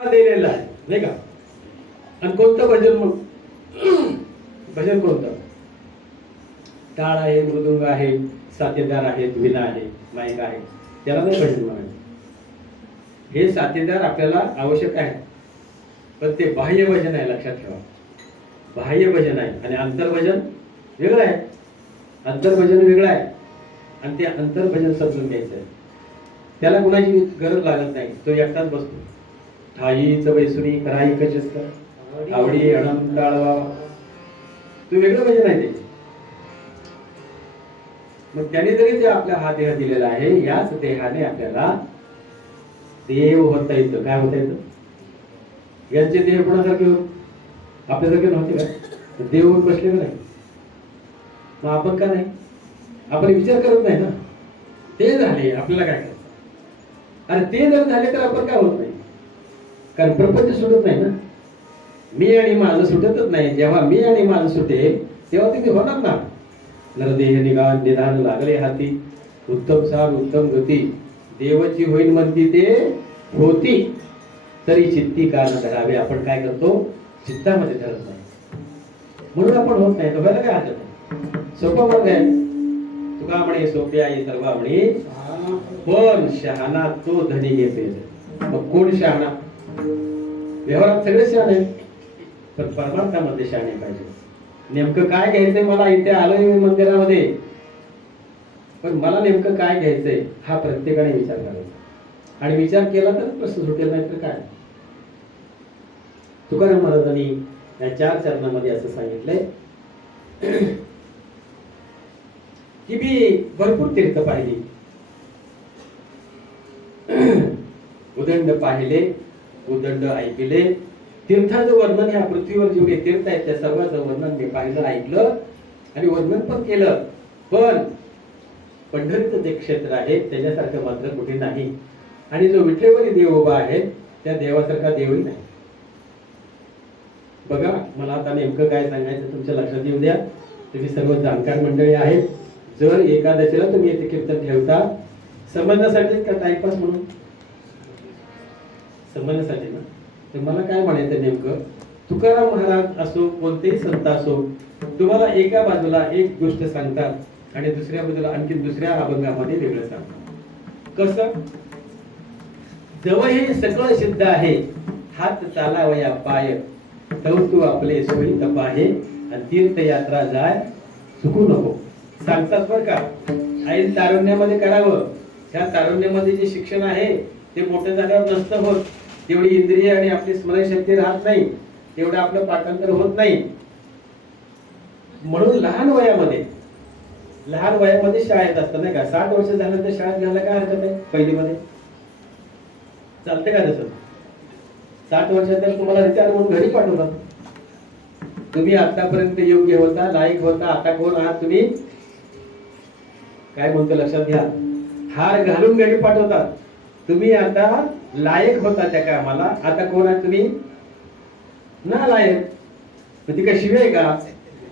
दिलेला आहे नाही का. आणि कोणतं भजन मग भजन कोणतं? टाळ आहे, मृदुंग आहे, साथीदार आहेत, विना आहे, माईक आहे, त्याला नाही भजन म्हणायचं. हे साथीदार आपल्याला आवश्यक आहे, पण ते बाह्य भजन आहे, लक्षात ठेवा. बाह्य भजन आहे आणि अंतर्भजन वेगळं आहे. अंतर्भजन वेगळं आहे आणि ते अंतर्भजन समजून घ्यायचं आहे. त्याला कुणाची गरज लागत नाही, तो एकटाच बसतो. ठाईच वैसुरी कराई कचस्त आवडी अनंत आळवा, तो वेगळं भजन आहे ते. मग त्याने जरी ते आपल्या हा देह दिलेला आहे, याच देहाने आपल्याला देव होता येतं. काय होता येतं? यांचे देह कोणासारखे होत? आपल्यासारखे नव्हते का? देव होऊन बसले नाही. मग आपण का नाही? आपण विचार करत नाही ना. ते झाले, आपल्याला काय करायचं? आणि ते जर झाले तर आपण काय होत नाही? कारण प्रपंच सुटत नाही ना. मी आणि माझं सुटतच नाही. जेव्हा मी आणि माझं सुटेल तेव्हा तुम्ही होणार ना. नरदेह निगान निधान लागले हाती, उत्तम सार उत्तम गती, देवाची होईल म्हणती ते होती, तरी चित्ती का न धरावे. आपण काय करतो? चित्तामध्ये धरत नाही, म्हणून आपण होत नाही. तर व्हायला काय हरकत नाही. सोपा मार्ग आहे. तुका म्हणे सोप्या ये सर्वा म्हणे, पण शहाणा तो धनी घेते. मग कोण शहाणा? व्यवहारात सगळे शहाणे, पण परमार्थामध्ये शहाणे पाहिजे. नेमकं काय घ्यायचंय मला? इथे आलोय मी मंदिरामध्ये, पण मला नेमकं काय घ्यायचंय हा प्रत्येकाने विचार करायचा. आणि विचार केला तर प्रश्न सुटेल, नाही तर काय. तुकाराम महाराजांनी या 4 चरणामध्ये असं सांगितलंय की मी भरपूर तीर्थ पाहिली, उदंड पाहिले, उदंड ऐकले. तीर्थाचं वर्णन ह्या पृथ्वीवर जेवढे तीर्थ आहेत त्या सर्वांचं वर्णन मी पाहिलं, ऐकलं आणि वर्णन पण केलं. पण पंढरीचं जे क्षेत्र आहे त्याच्यासारखं मात्र कुठे नाही. आणि जो विठ्ठलवरी देव उभा आहे त्या देवासारखा देवही नाही. बघा, मला आता नेमकं काय सांगायचं तुमच्या लक्षात येऊ द्या. तुम्ही सर्व जाणकार मंडळी आहेत. जर एकादशीला तुम्ही येथे कीर्तन ठेवता, समजण्यासाठी का टाइमपास म्हणून? समजण्यासाठी ना. तर मला काय म्हणायचं नेमकं, तुकाराम महाराज असो, कोणतेही संत असो, तुम्हाला एका बाजूला एक गोष्ट सांगतात आणि दुसऱ्या बाजूला आणखी दुसऱ्या अभंगामध्ये वेगळं सांगतात. कसं? जवळ हे सगळं सिद्ध आहे, हात चालावया पाय, तू आपले सोयी तपाहे, आणि तीर्थयात्रा जाय चुकू नको. सांगतात बरं का. ऐन तारुण्यामध्ये करावं. ह्या तारुण्यामध्ये जे शिक्षण आहे ते मोठं झाल्यावर नसतं होत. तेवढी इंद्रिय आणि आपली स्मरणशक्ती राहत नाही, तेवढं आपलं पाठांतर होत नाही. म्हणून लहान वयामध्ये शाळेत असतं नाही का. 60 वर्ष झाल्यानंतर शाळेत घ्यायला काय हरकत आहे? पहिलीमध्ये चालते का तसं? 60 वर्षानंतर तुम्हाला रिटायर म्हणून घरी पाठवतात. तुम्ही आतापर्यंत योग्य होता, लायक होता, आता कोण आहात तुम्ही? काय म्हणतो लक्षात घ्या. हार घालून घरी पाठवतात. तुम्ही आता लायक होता त्या कामाला, आता कोण आहात तुम्ही? नालायक. ती काय शिवी आहे का?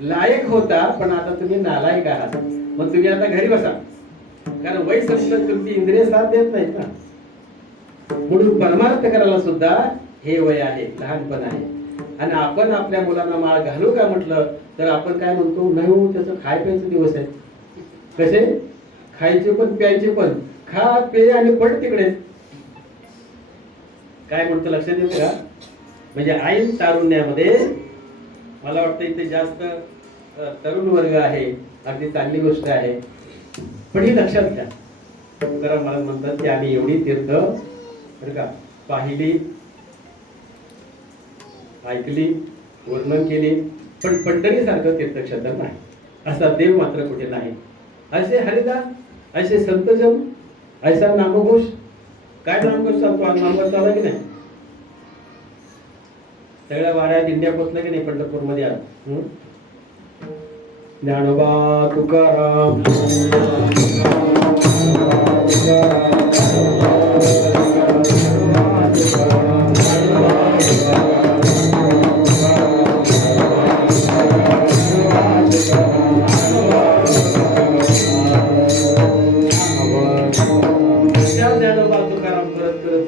लायक होता पण आता तुम्ही नालायक आहात. मग तुम्ही आता घरी बसा, कारण वय संपलं, तुमची इंद्रिय साथ देत नाहीत ना. म्हणून परमार्थ करायला सुद्धा हे वय आहे, लहानपण आहे. आणि आपण आपल्या मुलांना माळ घालू का म्हटलं तर आपण काय म्हणतो? नाही हो, त्याचं खाय प्यायचे दिवस आहेत. कसे? खायचे पण प्यायचे पण. खा पेय आणि पड तिकडे. काय म्हणतो लक्षात येतं का? म्हणजे ऐन तारुण्यामध्ये मला वाटतं इथे जास्त तरुण वर्ग आहे. अगदी चांगली गोष्ट आहे, पण ही लक्षात घ्या. तुकाराम महाराज म्हणतात की आम्ही एवढी तीर्थ बरं का पाहिली, ऐकली, वर्णन केली, पण पंढरीसारखं तीर्थक्षेत्र नाही. असा देव मात्र कुठे नाही. असे हरिदास, असे संतजन, ऐसा नामघोष. काय नामघोष चालतो? आज नामघोष चालला की नाही? सगळ्या वाड्यात इंडिया पोचला की नाही पंढरपूर मध्ये आज? ज्ञानोबा तुकाराम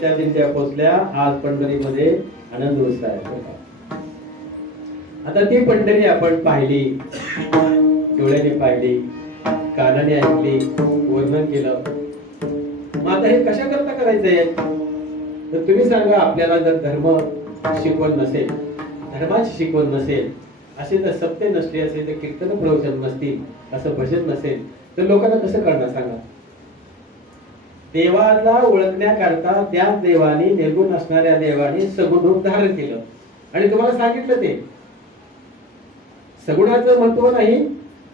त्या दिंड्या पोचल्या. आज पंढरीमध्ये त्याच्यामध्ये आनंद उत्साह आहे बरं का. आता ती पंढरी आपण पाहिली, डोळ्याने पाहिली, कानाने ऐकली, वर्णन केलं. मग आता हे कशा करता करायचंय? तर तुम्ही सांगा, आपल्याला जर धर्म शिकवण नसेल, धर्माची शिकवण नसेल, असे जर सत्य नसले असेल, तर कीर्तन प्रवचन नसतील, असं भजन नसेल, तर लोकांना कसं करणार सांगा? देवाला ओळखण्याकरता त्या देवाने, निर्गुण असणाऱ्या देवाने सगुण रूप धारण केलं आणि तुम्हाला सांगितलं ते सगुणाचं महत्व नाही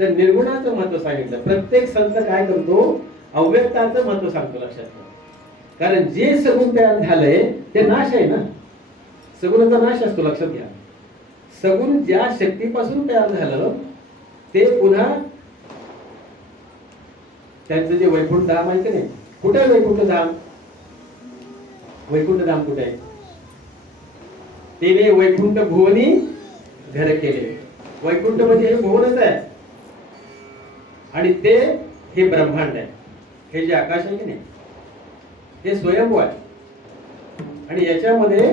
तर निर्गुणाचं महत्व सांगितलं. प्रत्येक संत काय करतो? अव्यक्ताचं महत्व सांगतो. लक्षात ठेवा, कारण जे सगुण तयार झालंय ते नाश आहे ना, सगुणाचा नाश असतो. लक्षात घ्या, सगुण ज्या शक्तीपासून तयार झालं ते पुन्हा त्यांचं जे वैकुंठ धाम आहे की नाही, कुठे आहे वैकुंठ धाम? वैकुंठ धाम कुठे आहे? तेने वैकुंठ भुवनी घर केले. वैकुंठ म्हणजे हे भुवनच आहे आणि ते हे ब्रह्मांड आहे. हे जे आकाश आहे की नाही हे स्वयंभू आहे आणि याच्यामध्ये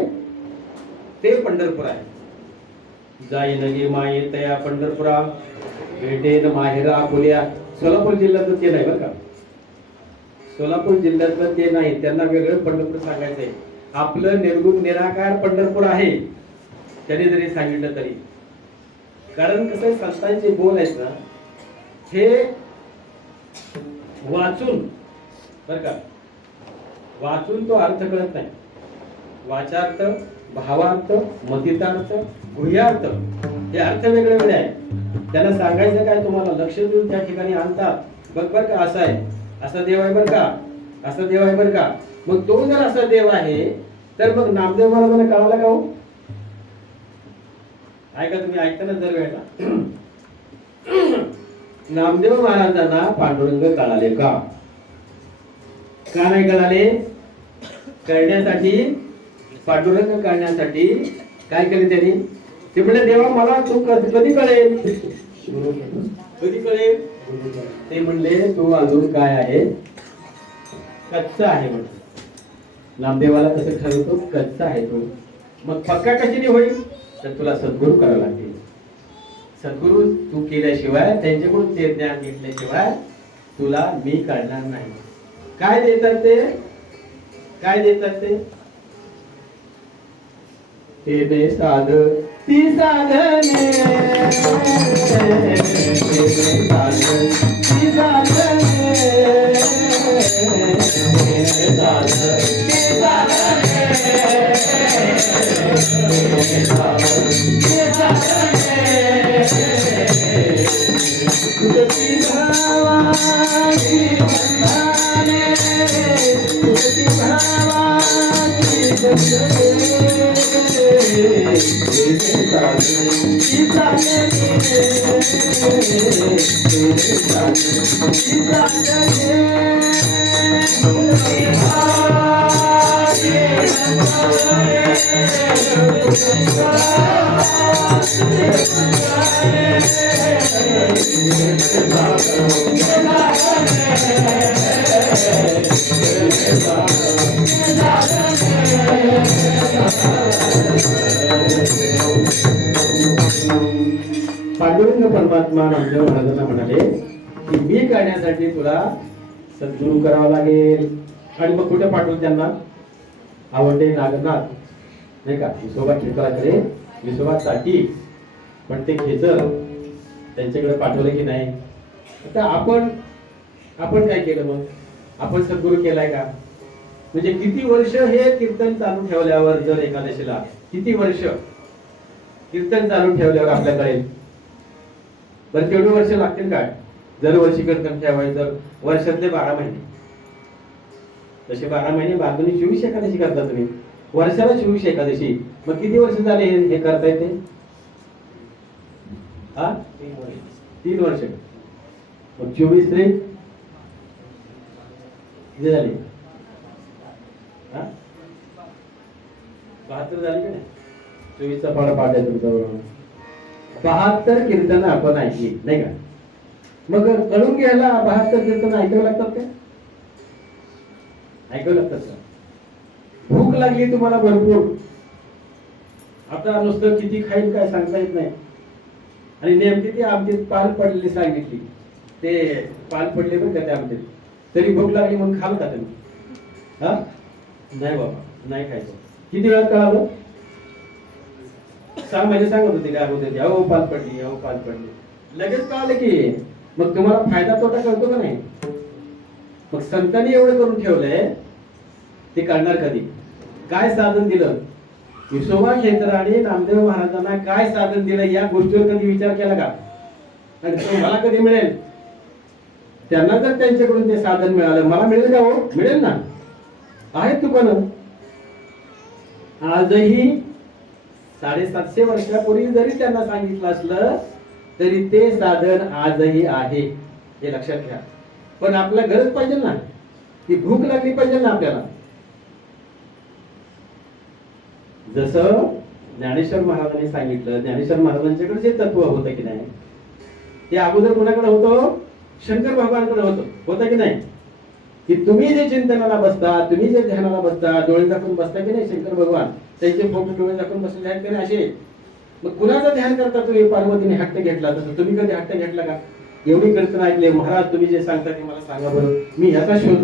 ते पंढरपूर आहे. जाई नगी माये तया पंढरपुरा, भेटेन माहेरा आपुल्या. सोलापूर जिल्ह्यातलं ते नाही बरं का, सोलापूर जिल्ह्यातलं ते नाही, त्यांना वेगळं पंढरपूर सांगायचंय. आपलं निर्गुण निराकार पंढरपूर आहे, त्याने जरी सांगितलं तरी. कारण कसं आहे, संतांचे बोल आहेत ना हे वाचून बरं का, वाचून तो अर्थ कळत नाही. वाचार्थ, भावार्थ, मतितार्थ, गुह्यार्थ हे अर्थ वेगळे वेगळे आहेत. त्यांना सांगायचं काय, तुम्हाला लक्ष देऊन त्या ठिकाणी आणतात. बघ बर का, असं आहे, असा देव आहे बरं का, असा देव आहे बरं का. मग तो जर असा देव आहे तर मग नामदेव महाराजांना कळाला का हो? ऐका, तुम्ही ऐकताना दर वेळेला नामदेव महाराजांना पांडुरंग कळाले का? का नाही कळाले? कळण्यासाठी, पांडुरंग कळण्यासाठी काय केले त्यांनी? ते म्हणजे देवा मला तू कधी कळेल, कधी कळेल? ते म्हणले तू अजून काय आहे, कच्चा आहे म्हणून. नामदेवाला कसं ठरवतो? कच्चा आहे तो. मग पक्का कशाने होईल? तर तुला सद्गुरू करावं लागेल. सद्गुरू तू केल्याशिवाय, त्यांच्याकडून ते ज्ञान घेतल्याशिवाय तुला मी कळणार नाही. काय देतात ते? काय देतात ते? ते साध ती साधने, ती पांडुरंग परमात्मा नामदेव महाराजांना म्हणाले की मी करण्यासाठी तुला सद्गुरू करावा लागेल. आणि मग कुठे पाठवून त्यांना? आवडे नागनाथ नाही का, विसोबा खेचराकडे, विसोबा साठी, पण ते खेचर त्यांच्याकडे पाठवले की नाही? आता आपण काय केलं? मग आपण सद्गुरू केलाय का? म्हणजे किती वर्ष हे कीर्तन चालू ठेवल्यावर, जर एकादशीला किती वर्ष कीर्तन चालू ठेवल्यावर आपल्याकडे, बरं तेवढे वर्ष लागतील काय? जर वर्षी कीर्तन ठेवायचं, वर्षातले 12 महिने, तसे 12 महिने बांधून 24 एकादशी करता तुम्ही, वर्षाला 24 एकादशी. मग किती वर्ष झाले हे करता येते? हा, 3 वर्ष. मग 24 रे किती झाले? 72 झाली का नाही? 24चा पाडा पाठ आहे तुमच्याबरोबर. 72 कीर्तन आपण ऐकली नाही का? मग कळून घ्यायला 72 कीर्तन ऐकावं लागतात का? ऐकावं लागतात का? भूक लागली तुम्हाला भरपूर, आता नुसतं किती खाईन काय सांगता येत नाही. आणि नेमकी ती आमटीत पाल पडलेली सांगितली, ते पाल पडले बरं का त्या आमटीत, तरी भूक लागली म्हणून खाल का तुम्ही? हा, नाही बाबा, नाही खायचं. किती वेळात कळालं? 6 महिने सांगत होते काय होते ते, अहो पाल पडली, अहो पाल पडली, लगेच कळालं की. मग तुम्हाला फायदा तोटा कळतो का नाही? मग संतांनी एवढं करून ठेवलंय, ते कळणार कधी? काय साधन दिलं? विसोबा क्षेत्राने नामदेव महाराजांना काय साधन दिलं या गोष्टीवर कधी विचार केला का? आणि तो मला कधी मिळेल? त्यांना जर त्यांच्याकडून ते साधन मिळालं, मला मिळेल का? हो, मिळेल ना. आहेत तू पण आजही 750 वर्षापूर्वी जरी त्यांना सांगितलं असलं तरी ते साधन आजही आहे, हे लक्षात घ्या. पण आपल्या गरज पाहिजे ना, ती भूक लागली पाहिजे ना आपल्याला. जसं ज्ञानेश्वर महाराजांनी सांगितलं, ज्ञानेश्वर महाराजांच्याकडे जे तत्व होतं की नाही, ते अगोदर कोणाकडे होतं? शंकर भगवानकडे होतं की नाही? की तुम्ही जे चिंतनाला बसता, तुम्ही जे ध्यानाला बसता, डोळे झाकून बसता की नाही, शंकर भगवान त्यांचे फोटो डोळे झाकून बसलेले आहेत की नाही असे. मग कुणाचं ध्यान करता तुम्ही? पार्वतीने हट्ट घेतला, तसं तुम्ही कधी हट्ट घेतला का? एवढी कीर्तन ऐकले, महाराज तुम्ही जे सांगता ते मला सांगा बरं, मी ह्याचा शोध